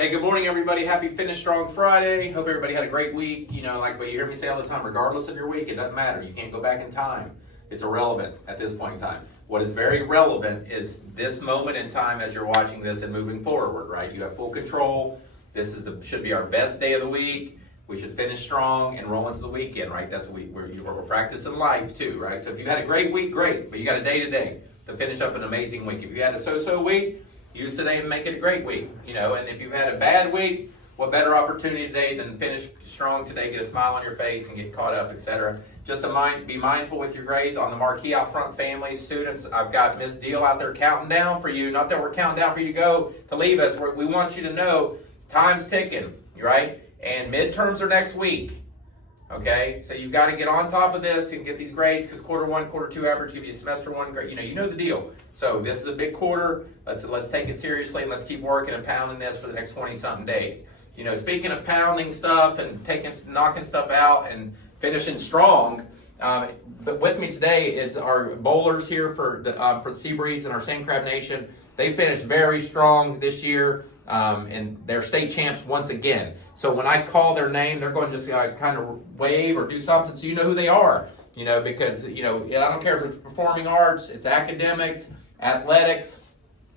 Hey, good morning, everybody. Happy Finish Strong Friday. Hope everybody had a great week. You know, like what you hear me say all the time, regardless of your week, it doesn't matter. You can't go back in time. It's irrelevant at this point in time. What is very relevant is this moment in time as you're watching this and moving forward, right? You have full control. This is should be our best day of the week. We should finish strong and roll into the weekend, right? That's what we're practicing life too, right? So if you had a great week, great. But you got a day today to finish up an amazing week. If you had a so-so week, use today and make it a great week, you know. And if you've had a bad week, what better opportunity today than finish strong today, get a smile on your face and get caught up, etc. Just be mindful with your grades. On the marquee out front, families, students, I've got Miss Deal out there counting down for you. Not that we're counting down for you to leave us. We want you to know time's ticking, right? And midterms are next week. Okay, so you've got to get on top of this and get these grades, because quarter one, quarter two average give you semester one grade. You know the deal. So this is a big quarter. Let's take it seriously and let's keep working and pounding this for the next 20-something days. You know, speaking of pounding stuff and knocking stuff out and finishing strong, but with me today is our bowlers here for the Seabreeze and our Sand Crab Nation. They finished very strong this year. And they're state champs once again. So when I call their name, they're going to just kind of wave or do something so you know who they are. You know, because, you know, I don't care if it's performing arts, it's academics, athletics,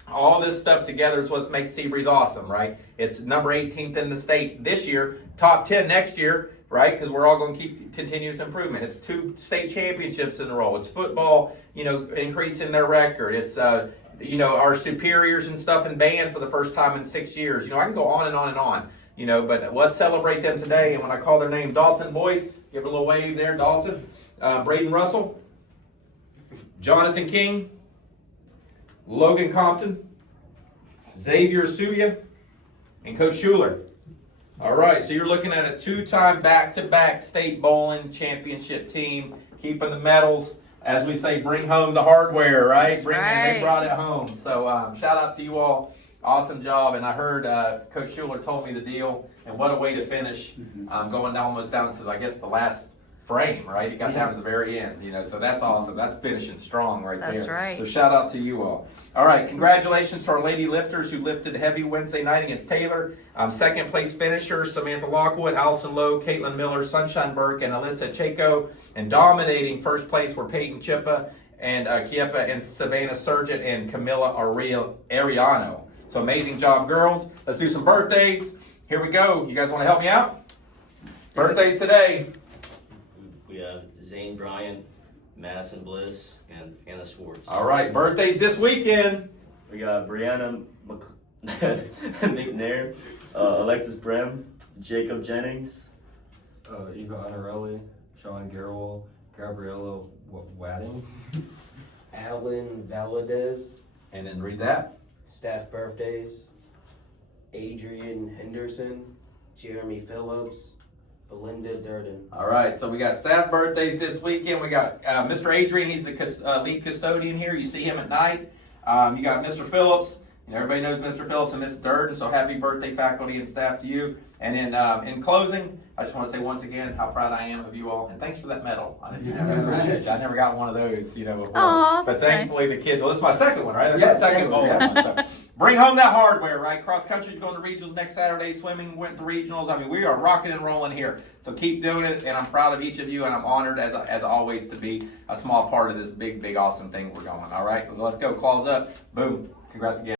all this stuff together is what makes Seabreeze awesome, right? It's number 18th in the state this year, top 10 next year, right? Because we're all going to keep continuous improvement. It's 2 state championships in a row. It's football, you know, increasing their record. It's, you know, our superiors and stuff in band for the first time in 6 years. You know, I can go on and on and on, you know, but let's celebrate them today. And when I call their name, Dalton Boyce, give a little wave there, Dalton. Braden Russell, Jonathan King, Logan Compton, Xavier Suya, and Coach Schuler. All right, so you're looking at a 2-time back-to-back state bowling championship team, keeping the medals. As we say, bring home the hardware, right? They brought it home. So shout out to you all. Awesome job. And I heard Coach Schuler told me the deal. And what a way to finish, going almost down to, I guess, the last frame, right? He got down to the very end, you know. So that's awesome. That's finishing strong right there. That's right. So shout out to you all. All right, congratulations to our lady lifters who lifted heavy Wednesday night against Taylor. Second place finishers, Samantha Lockwood, Allison Lowe, Caitlin Miller, Sunshine Burke, and Alyssa Chaco. And dominating first place were Peyton Chippa and Kiepa and Savannah Surgeon and Camilla Ariano. So amazing job, girls. Let's do some birthdays. Here we go. You guys want to help me out? Birthdays today. We have Zane Bryant, Madison Bliss, and Anna Schwartz. All right, birthdays this weekend. We got Brianna McNair, Alexis Brem, Jacob Jennings, Eva Anarelli, Sean Garrell, Gabriella Wadding, Alan Valadez. And then read that. Staff birthdays: Adrian Henderson, Jeremy Phillips, Belinda Durden. All right, so we got staff birthdays this weekend. We got Mr. Adrian. He's the lead custodian here. You see him at night. You got Mr. Phillips. You know, everybody knows Mr. Phillips and Miss Durden, so happy birthday, faculty and staff, to you. And then in closing, I just want to say once again how proud I am of you all, and thanks for that medal. I appreciate you. I never got one of those, you know, before. Aww, but thankfully the kids. Well, this is my second one, right? Yeah, my second bowl. yeah. So bring home that hardware, right? Cross country's going to regionals next Saturday. Swimming went to regionals. I mean, we are rocking and rolling here. So keep doing it, and I'm proud of each of you, and I'm honored as always to be a small part of this big, awesome thing we're going. All right, so let's go. Claws up. Boom. Congrats again.